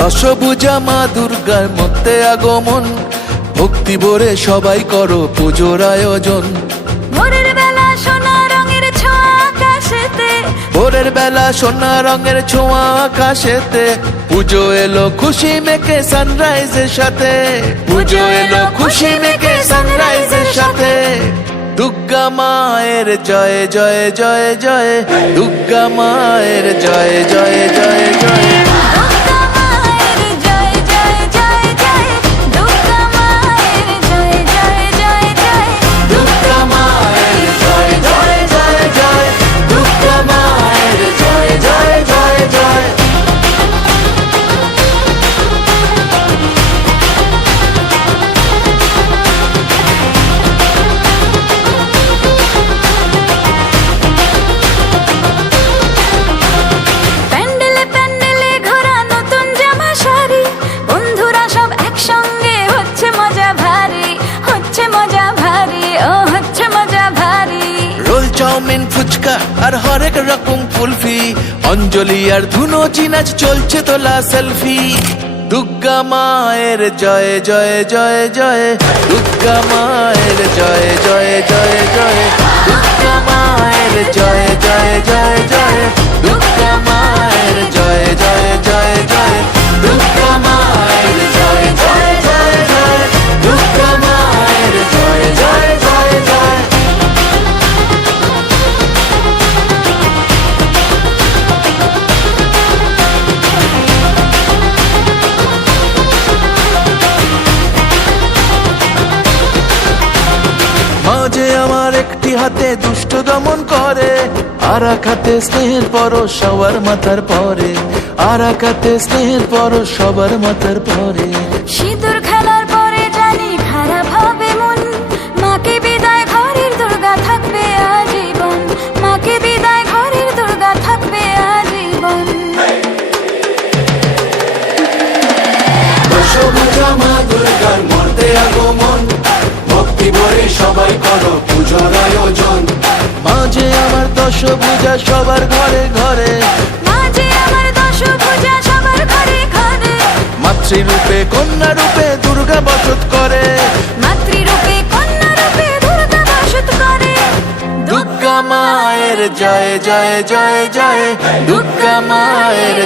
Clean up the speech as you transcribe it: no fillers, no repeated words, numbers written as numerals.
দশভুজা মা দুর্গার মধ্যে আগমন, ভক্তি ভরে সবাই করো পুজোর আয়োজন। ভোরের বেলা সোনা রঙের ছোঁয়া আকাশেতে, ভোরের বেলা সোনা রঙের ছোঁয়া আকাশেতে, পুজো এলো খুশি মেখে সানরাইজের সাথে, পুজো এলো খুশি মেখে সানরাইজের সাথে। দুর্গা মায়ের জয় জয় জয় জয়, দুর্গা মায়ের জয় জয় জয় জয়। দুর্গা মায়ের জয় জয় জয় জয়, দুর্গা মায়ের জয় জয় জয় জয়, দুর্গা মায়ের জয় জয় জয় জয়, দুর্গা মায়ের জয় জয় জয় জয়। প্যান্ডেলে প্যান্ডেলে ঘোরা নতুন জামা শাড়ি, বন্ধুরা সব একসঙ্গে হচ্ছে মজা ভারী, হচ্ছে মজা ভারী, ও হচ্ছে মজা ভারী। রোল চাউমিন ফুচকা আর হরেক রকম কুলফি, অঞ্জলি আর ধুনো চিনাচ চলছে তোলা সেলফি। দুর্গা মায়ের জয় জয় জয় জয়, দুর্গা মায়ের জয় জয় জয় জয়, দুর্গা মায়ের জয় জয় জয় জয়, দুর্গা মায়ের জয় জয় জয় জয়, দুর্গা মায়ের জয় জয় জয় জয়, দুর্গা মায়ের জয় জয় জয় জয়। মাঝে আমার একটি হাতে দুষ্ট দমন করে, আর এক হাতে স্নেহের পরশ সবার মাথার পরে, আর এক হাতে স্নেহের পরশ সবার মাথার পরে। সিঁদুর খেলার পরে জানি খারাপ হবে মন, মাকে বিদায় ঘরের দুর্গা থাকবে আজীবন, মাকে বিদায় ঘরের দুর্গা থাকবে আজীবন। দশভুজা মা দুর্গার মধ্যে আগমন, ভক্তি ভরে সবাই করো পুজোর আয়োজন। মাঝে আমার দশভুজা সবার ঘরে ঘরে, মাঝে আমার দশভুজা সবার ঘরে ঘরে, মাতৃরূপে কন্যা রূপে দুর্গা বসত করে, মাতৃরূপে কন্যা রূপে দুর্গা বাসত করে। দুর্গা মায়ের জয় জয় জয় জয়, দুর্গা মায়ের